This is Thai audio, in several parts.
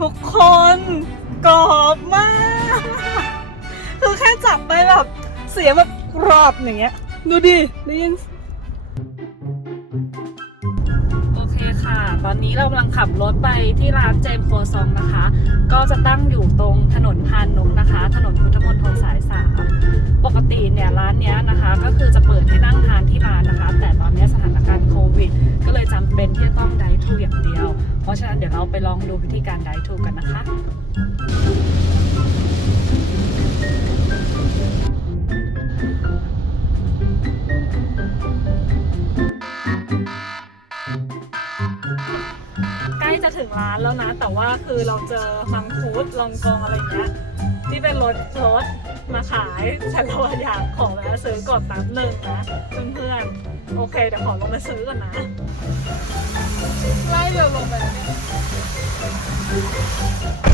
ทุกคนกรอบมาก คือแค่จับไปแบบเสียงแบบกรอบอย่างเงี้ย ดูดิได้ยินโอเคค่ะ ตอนนี้เรากำลังขับรถไปที่ร้านเจมส์โคซองนะคะ ก็จะตั้งอยู่ตรงถนนพานนกนะคะ ถนนพุทธมณฑลสายสามปกติเนี่ยร้านเนี้ยนะคะ ก็คือจะเปิดให้นั่งทานที่ร้านนะคะ ที่จะต้องไดทูอย่างเดียว เพราะฉะนั้นเดี๋ยวเราไปลองดูวิธีการไดทูกันนะคะใกล้จะถึงร้านแล้วนะ แต่ว่าคือเราเจอมังคุดลองกองอะไรอย่างเงี้ยที่เป็นรถรถ มาขายฉันเราอยากขอแวะซื้อก่อนแป๊บหนึ่งนะเพื่อนๆโอเคเดี๋ยวขอลงมาซื้อก่อนนะ ไล่เร็วลงไปเลยเนี่ย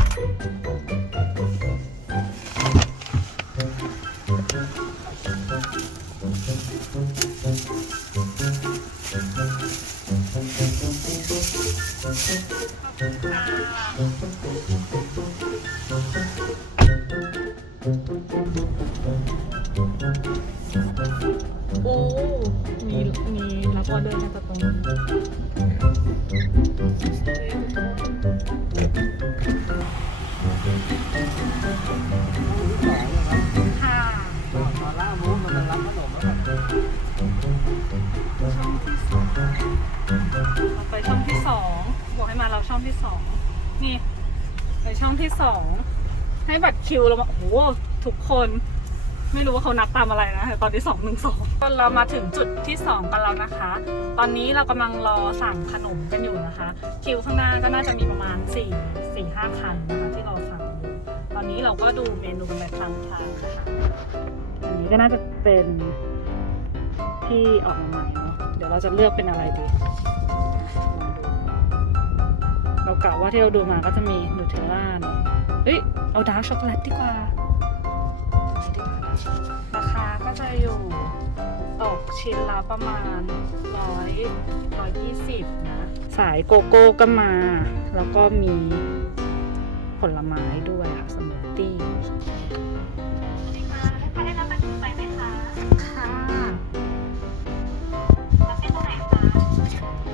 ช่องที่สองนี่ไปช่องที่สองให้บัตรคิวเรามาโอ้โหทุกคนไม่รู้ว่าเขานับตามอะไรนะแต่ตอนที่สองหนึ่งสองเรามาถึงจุดที่สองกันแล้วนะคะ ตอนนี้เรากำลังรอสั่งขนมกันอยู่นะคะ คิวข้างหน้าก็น่าจะมีประมาณ4ี่สี่ห้าคันนะคะที่ราสั่งอยู่ตอนนี้เราก็ดูเมนูกันไปทางทางๆนะคะอันนี้ก็น่าจะเป็นที่ออกมาใหม่เนาะเดี๋ยวเราจะเลือกเป็นอะไรดี เรากะว่าที่เราดูมาก็จะมีนูเทลล่าเนาะเอ้ย เอาดาร์กช็อกโกแลตดีกว่า ราคาก็จะอยู่ตกชิ้นละประมาณร้อยร้อยยี่สิบนะ สายโกโก้ก็มา แล้วก็มีผลไม้ด้วยค่ะสมูทตี้ค่ะ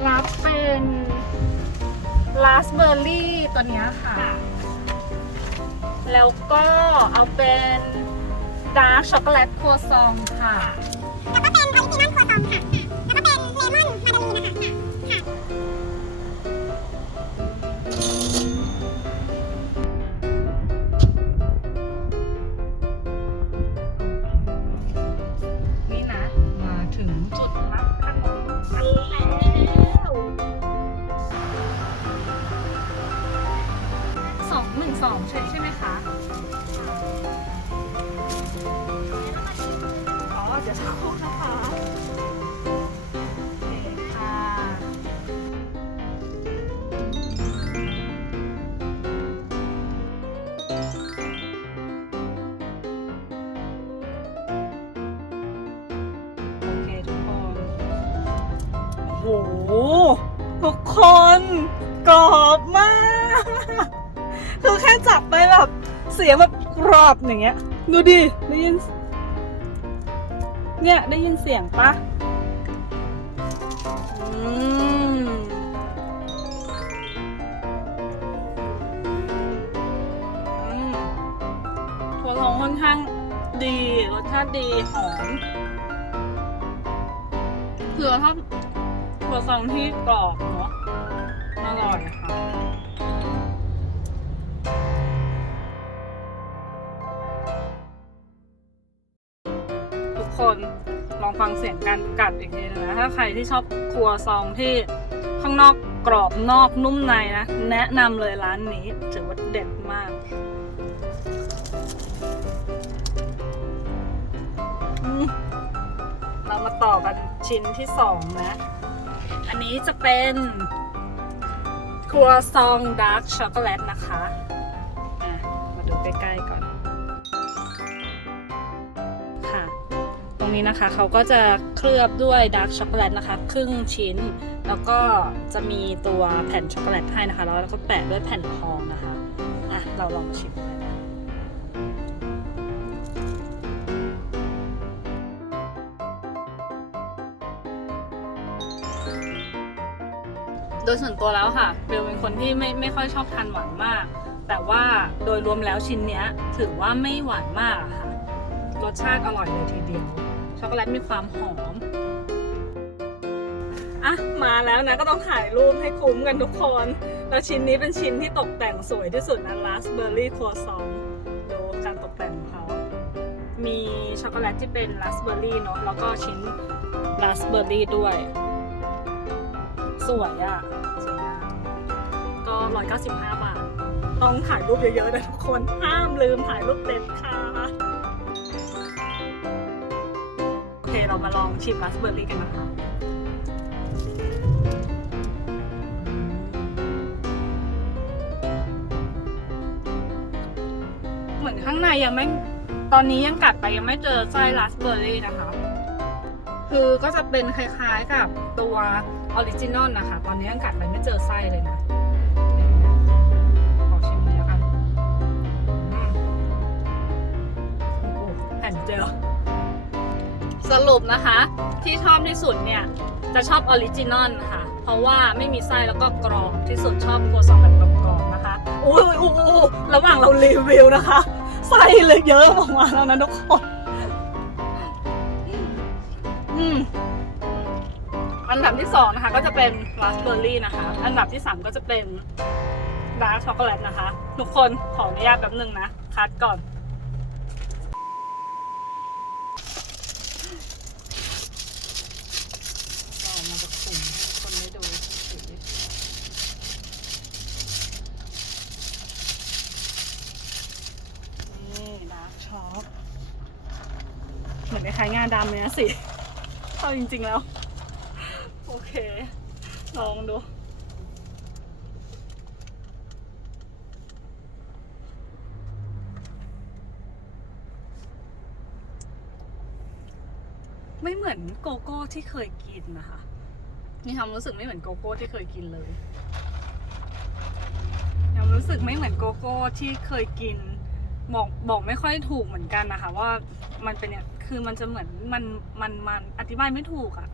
รับเป็น ราสเบอร์รี่ตัวเนี้ยค่ะ แล้วก็เอาเป็นดาร์กช็อกโกแลตครัวซองค่ะ แล้วก็เป็นออริจินอลครัวซองค่ะ ทุกคนกรอบมาก คือแค่จับไปแบบเสียงแบบกรอบอย่างเงี้ย ดูดิได้ยิน เนี่ยได้ยินเสียงปะถั่วทองค่อนข้างดี รสชาติดี หอม คือเราชอบ ครัวซองที่กรอบเนาะอร่อยค่ะทุกคนลองฟังเสียงการกัดอีกทีนึงนะถ้าใครที่ชอบครัวซองที่ข้างนอกกรอบนอกนุ่มในนะ แนะนำเลยร้านนี้ถือว่าเด็ดมากเรามาต่อกันชิ้นที่สองนะ อันนี้จะเป็นครัวซองดาร์กช็อกโกแลตนะคะะมาดูใกล้ๆก่อน ค่ะ ตรงนี้นะคะเขาก็จะเคลือบด้วยดาร์กช็อกโกแลตนะคะ ครึ่งชิ้น แล้วก็จะมีตัวแผ่นช็อกโกแลตให้นะคะ แล้วก็แปะด้วยแผ่นทองนะคะ อะ เราลองมาชิม โดยส่วนตัวแล้วค่ะเบลเป็นคนที่ไม่ไม่ค่อยชอบทานหวานมาก แต่ว่าโดยรวมแล้วชิ้นเนี้ยถือว่าไม่หวานมากค่ะรสชาติอร่อยเลยทีเดียวช็อกโกแลตมีความหอมอะมาแล้วนะก็ต้องถ่ายรูปให้คุ้มกันทุกคน แล้วชิ้นนี้เป็นชิ้นที่ตกแต่งสวยที่สุดนะ raspberry croissant ดูการตกแต่งของเขา มีช็อกโกแลตที่เป็น raspberry เนอะแล้วก็ชิ้น raspberry ด้วย สวยอะ่ะ 195 บาท ต้องถ่ายรูปเยอะๆนะทุกคน ห้ามลืมถ่ายรูปเด็ดค่ะโอเคเรามาลองชิมราสเบอร์รี่กันนะคะเหมือนข้างในยังไม่ตอนนี้ยังกัดไปยังไม่เจอไส้ราสเบอร์รี่นะคะ คือก็จะเป็นคล้ายๆกับตัวออริจินอลนะคะ ตอนนี้ยังกัดไปไม่เจอไส้เลยนะ เจลสรุปนะคะ ที่ชอบที่สุดเนี่ย จะชอบออริจินอลค่ะ เพราะว่าไม่มีไส้แล้วก็กรอบที่สุดชอบโคซองแบบกรอบๆนะคะอุ้ยอุ้ยอุ้ยอุ้ยระหว่างเรารีวิวนะคะ ไส้เลยเยอะออกมาแล้วนะทุกคนอืมอันดับที่สองนะคะ ก็จะเป็นราสเบอร์รี่นะคะ อันดับที่สามก็จะเป็นดาร์กช็อกโกแลตนะคะ ทุกคนขออนุญาตแป๊บหนึ่งนะ คัดก่อน เอามาจากถุงคนไม่ดูสีนี่ดาร์กช็อก เหมือนคล้ายงานดำเลยนะสิเอาจริง ๆแล้ว โอเค ลองดูไม่เหมือนโกโก้ที่เคยกินนะคะมีความรู้สึกไม่เหมือนโกโก้ที่เคยกินเลยยังรู้สึกไม่เหมือนโกโก้ที่เคยกิน บอกบอกไม่ค่อยถูกเหมือนกันนะคะ ว่า มันเป็นเนี่ยคือมันจะเหมือนมันมันมันอธิบายไม่ถูกอะ